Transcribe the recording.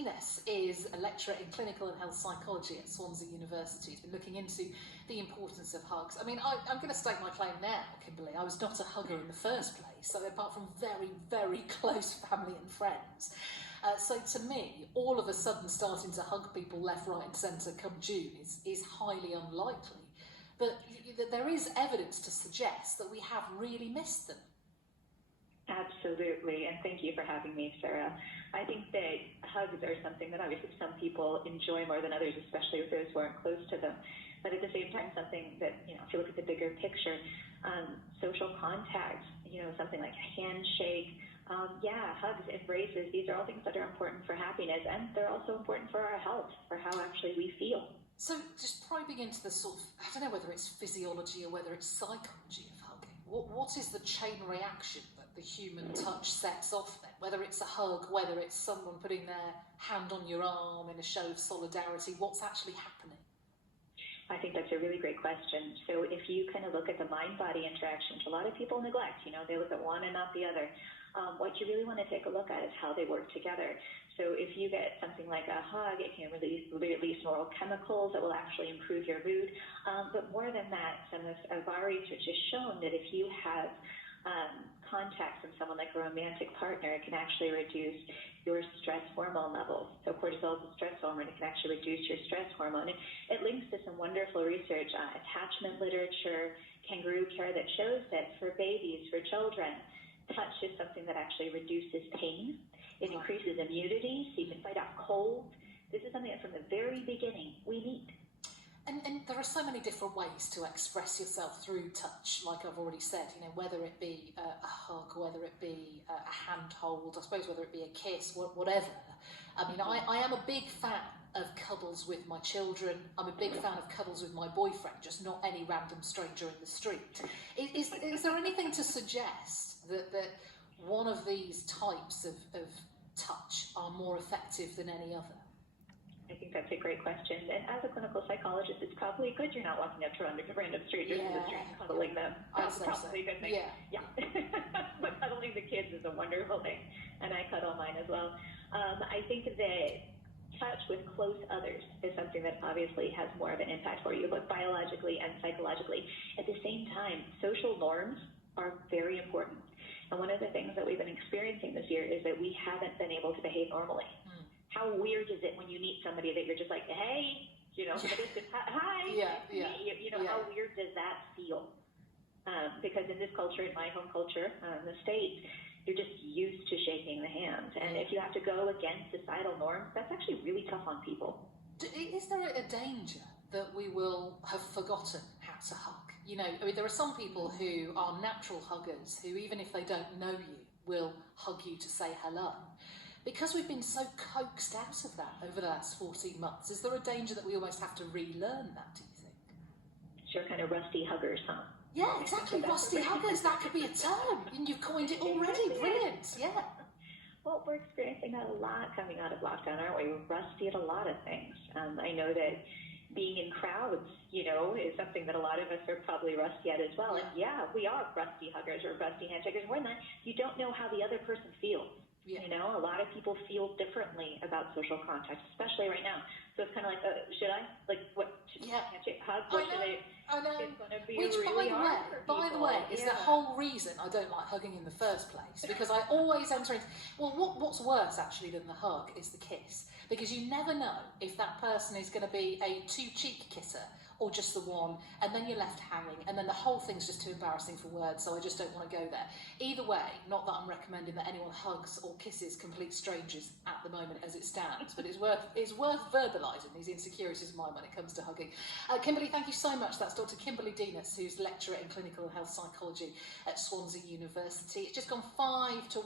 Dienes is a lecturer in clinical and health psychology at Swansea University. He's been looking into the importance of hugs. I mean, I'm going to stake my claim now, Kimberly. I was not a hugger in the first place, so apart from very, very close family and friends. So to me, all of a sudden starting to hug people left, right and centre come June is highly unlikely. But there is evidence to suggest that we have really missed them. Absolutely, and thank you for having me, Sarah. I think that hugs are something that obviously some people enjoy more than others, especially with those who aren't close to them. But at the same time, something that, if you look at the bigger picture, social contact, something like a handshake, hugs, embraces, these are all things that are important for happiness, and they're also important for our health, for how actually we feel. So just probing into the sort of, I don't know whether it's physiology or whether it's psychology of hugging. What is the chain reaction that the human touch sets off then? Whether it's a hug, whether it's someone putting their hand on your arm in a show of solidarity, what's actually happening? I think that's a really great question. So if you kind of look at the mind-body interaction, which a lot of people neglect, they look at one and not the other. What you really want to take a look at is how they work together. So if you get something like a hug, it can release neurochemicals that will actually improve your mood. But more than that, some of our research has shown that if you have contact from someone like a romantic partner, it can actually reduce your stress hormone levels. So cortisol is a stress hormone. It can actually reduce your stress hormone. It links to some wonderful research, attachment literature, kangaroo care, that shows that for babies, for children, touch is something that actually reduces pain. It increases immunity, so you can fight off colds. This is something that from the very beginning we need. And there are so many different ways to express yourself through touch, like I've already said, whether it be a hug, whether it be a handhold, I suppose whether it be a kiss, whatever. I mean, I am a big fan of cuddles with my children. I'm a big fan of cuddles with my boyfriend, just not any random stranger in the street. Is there anything to suggest that one of these types of touch are more effective than any other? I think that's a great question. And as a clinical psychologist, it's probably good you're not walking up to random strangers in the street and cuddling them. That's probably a good thing. Yeah. But cuddling the kids is a wonderful thing. And I cuddle mine as well. I think that touch with close others is something that obviously has more of an impact for you, both biologically and psychologically. At the same time, social norms are very important. And one of the things that we've been experiencing this year is that we haven't been able to behave normally. How weird is it when you meet somebody that you're just like, hey, hi, how weird does that feel? Because in this culture, in my home culture, the States, you're just used to shaking the hand. And if you have to go against societal norms, that's actually really tough on people. Is there a danger that we will have forgotten how to hug? I mean, there are some people who are natural huggers who, even if they don't know you, will hug you to say hello. Because we've been so coaxed out of that over the last 14 months, is there a danger that we almost have to relearn that, do you think? Sure, kind of rusty huggers, huh? Yeah, exactly, rusty huggers, that could be a term, and you've coined it already, brilliant, yeah. Well, we're experiencing that a lot coming out of lockdown, aren't we? We're rusty at a lot of things. I know that being in crowds, is something that a lot of us are probably rusty at as well. And we are rusty huggers or rusty handshakers. More than that, you don't know how the other person feels. Yeah. A lot of people feel differently about social contact, especially right now. So it's kind of like, should I? Like, what? Should I handshake, hug? What should I? I know. It's going to be Which, really by the way, is the whole reason I don't like hugging in the first place. Because I always enter into, what's worse actually than the hug is the kiss. Because you never know if that person is going to be a two-cheek kisser or just the one, and then you're left hanging, and then the whole thing's just too embarrassing for words, so I just don't want to go there. Either way, not that I'm recommending that anyone hugs or kisses complete strangers at the moment as it stands, but it's worth verbalising these insecurities of mine when it comes to hugging. Kimberly, thank you so much. That's Dr. Kimberly Dienes, who's lecturer in clinical and health psychology at Swansea University. It's just gone 5 to